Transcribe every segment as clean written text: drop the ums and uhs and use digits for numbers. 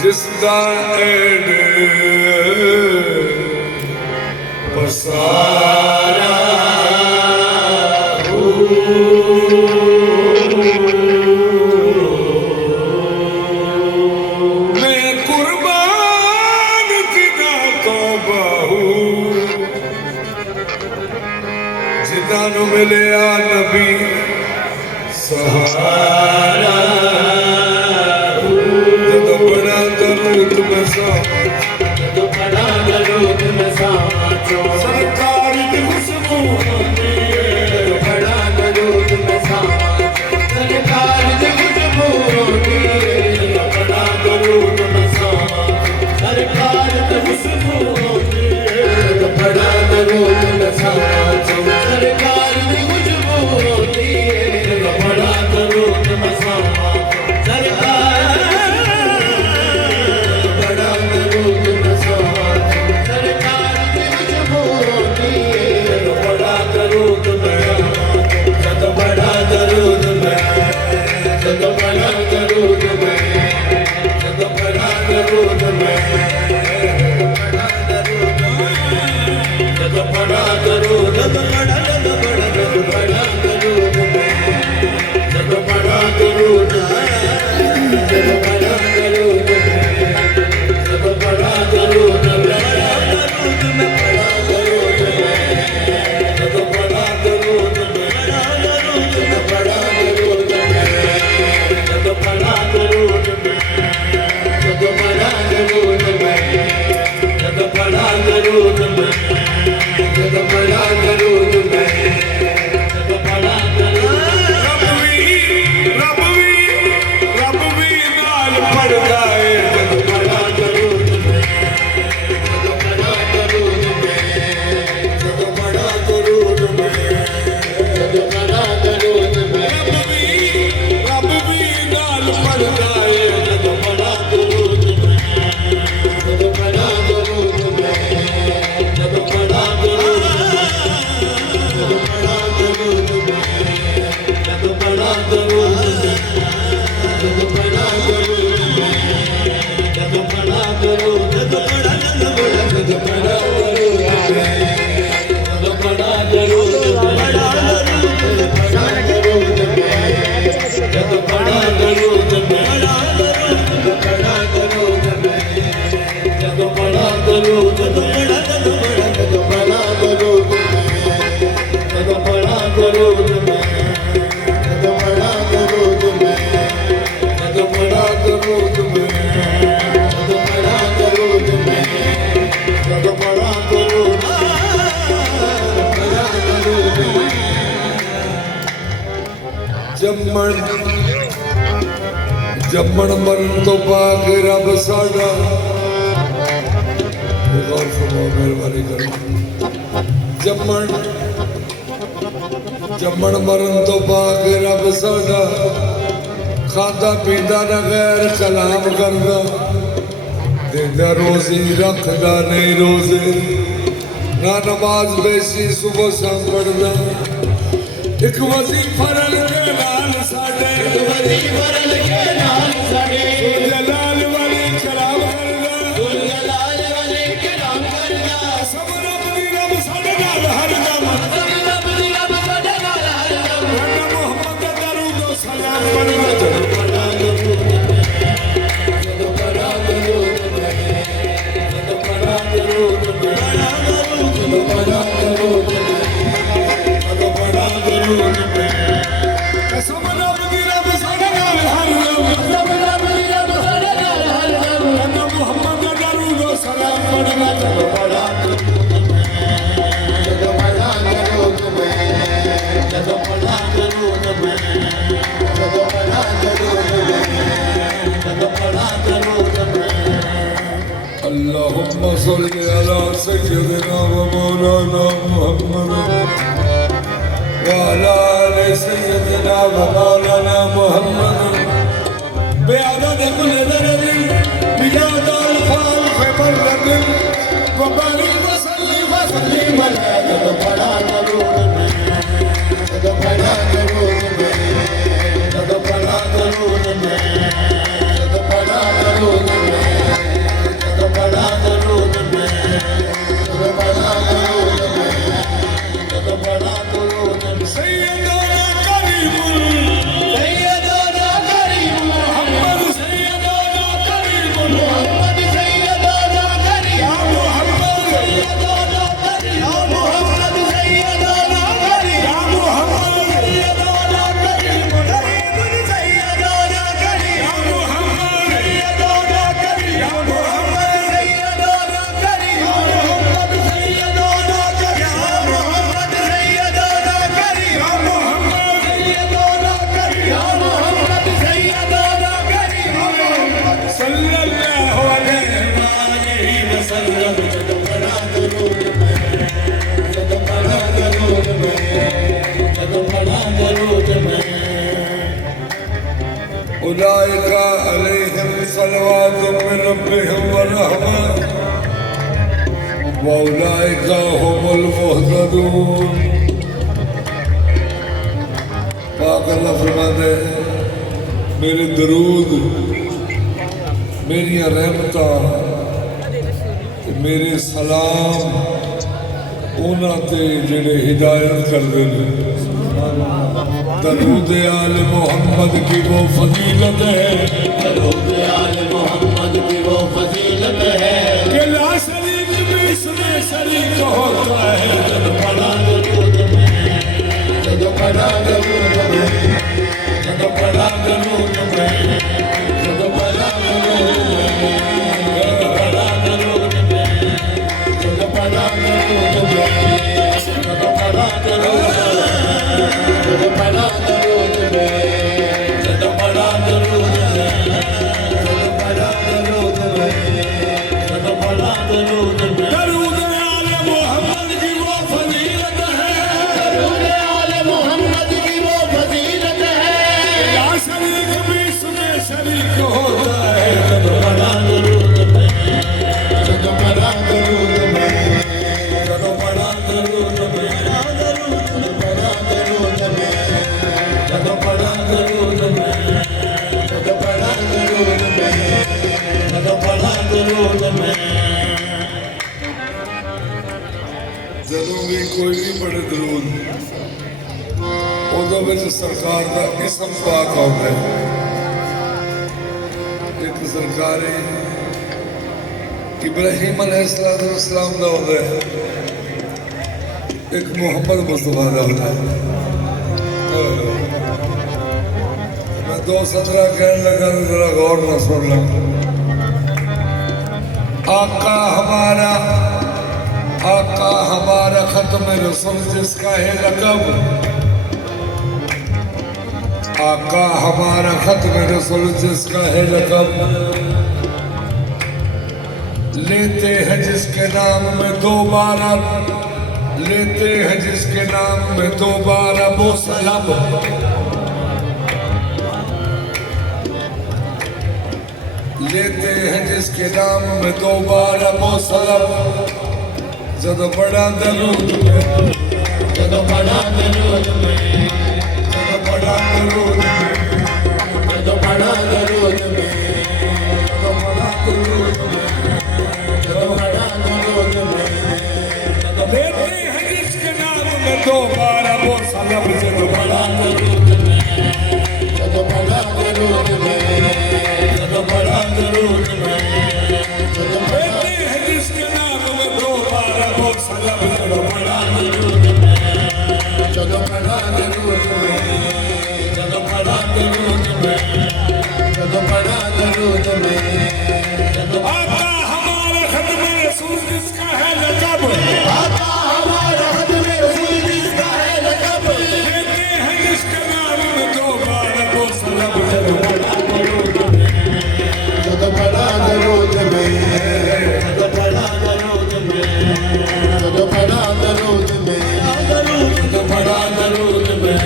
जिसदा एड पसारा मैं कुर्बान जिदा तो बाहू जिदा नु मिले आ नबी सहारा सरकार की खुशबू होती है बड़ा दरूद में साथ सरकार की खुशबू होती है बड़ा दरूद में साथ सरकार की खुशबू होती है बड़ा दरूद में साथ सरकार की खुशबू होती है बड़ा दरूद में साथ सरकार जम्मण मरण तो पाक रब साडा गौर फरमाओ मेहरबानी करो जम्मण मरण तो पाक रब साडा खादा पींदा न गैर कलाम करदा देंदा रोजी रखदा नहीं रोजे ना नमाज बेसी सुबह शाम पढ़दा एक वजीफा रल के नाल साडे वजीफा रल के नाल साडे जलाल वाली कलाम करदा जलाल वाली कलाम करदा सब रब दी रब साडे नाल हरदम सब रब दी रब साडे नाल हरदम मोहम्मद दरूद सलाम पढ़दा जदों पढ़ा दरूद जदों पढ़ा दरूद जदों पढ़ा दरूद अल्लाहुम्मा सल्लि अला सय्यिदिना व मौलाना मुहम्मद व अला आलि सय्यिदिना व मौलाना मुहम्मद बिअदद कुल्लि दरजिन बिजाद अल्फाल खबर व बारिक व सल्लि व सल्लिम मलाइका अलैहिम सलवातुम मिन रब्बिहिम व रहमा व उलाइका हुमुल मुहतदून। पाक अल्लाह फरमाते मेरे दरूद मेरिया रहमतां मेरे सलाम उन्होंने जेड़े हिदायत करते हैं। दरूद आले मोहम्मद की वो फजीलत है, दरूद आले मोहम्मद की वो फजीलत है कि ला शरीक भी इसमें शरीक होता है। जब पढ़ा दरूद में, जब पढ़ा दरूद में, जब पढ़ा दरूद में, जब पढ़ा दरूद में, जब पढ़ा दरूद में, जब पढ़ा दरूद में, जब पढ़ा दरूद में, जब पढ़ा दरूद में, जब पढ़ा दरूद में, जब पढ़ा दरूद में, जब पढ़ा दरूद में। दरूद आले मोहम्मद की वो फजीलत है, दरूद आले मोहम्मद की वो फजीलत है ला शरीक भी इसमें शरीक होता है। जब पढ़ा दरूद में, जब पढ़ा दरूद में, जब पढ़ा दरूद में, जब पढ़ा दरूद में, जब पढ़ा दरूद में, जब पढ़ा दरूद में, जब पढ़ा दरूद में। ਜਦੋਂ ਵੀ ਕੋਈ ਵੀ ਪੜੇ ਦਰੂਦ ਉਹਦੇ ਵਿੱਚ ਸਰਕਾਰ ਦਾ ਇਸਮ ਪਾਕ ਆਉਂਦਾ ਹੈ। ਇੱਕ ਸਰਕਾਰੀ ਇਬਰਾਹੀਮ अलैहिस्सलाम ਦਾ ਹੁੰਦਾ ਹੈ, ਇੱਕ ਮੁਹੰਮਦ ਮੁਸਤਫਾ ਦਾ ਹੁੰਦਾ ਹੈ। मैं दो सदरा कहने लगा तो जरा गौर न सुन लो। आका हमारा खत्म रसूल जिसका है लकब, आका हमारा खत्म रसूल जिसका है लकब, लेते हैं जिसके नाम में दोबारा, लेते हैं जिसके नाम में दोबारा वो सलब, लेते हैं जिसके नाम में दोबारा वो सलब। जब बड़ा दरूद में, जब पढ़ा दरूद में, जब बड़ा दरूद में, जब पढ़ा दरूद में, जब बड़ा दरूद में, जब पढ़ा दरूद में, लेते हैं जिसके नाम में दोबारा वो सलब। जब बड़ा दरूद में, जब पढ़ा दरूद में, जब पढ़ा दरूद में, जब लेते हैं जिसके नाम में दोबारा वो सलब। जब बड़ा दरूद में, जब पढ़ा दरूद में, जब पढ़ा दरूद में, जब पढ़ा दरूद में, जब आका हमारा खत्म रसूल जिसका है लकब, आका हमारा खत्म रसूल जिसका है लकब, लेते हैं जिसके नाम में दोबारा वो सलब। जब पढ़ा दरूद में, जब पढ़ा दरूद में, जब पढ़ा दरूद में, जब पढ़ा दरूद में, जब पढ़ा दरूद में,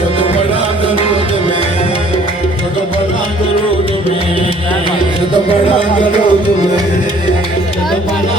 जब पढ़ा दरूद में, जब पढ़ा दरूद में, जब पढ़ा दरूद में, जब पढ़ा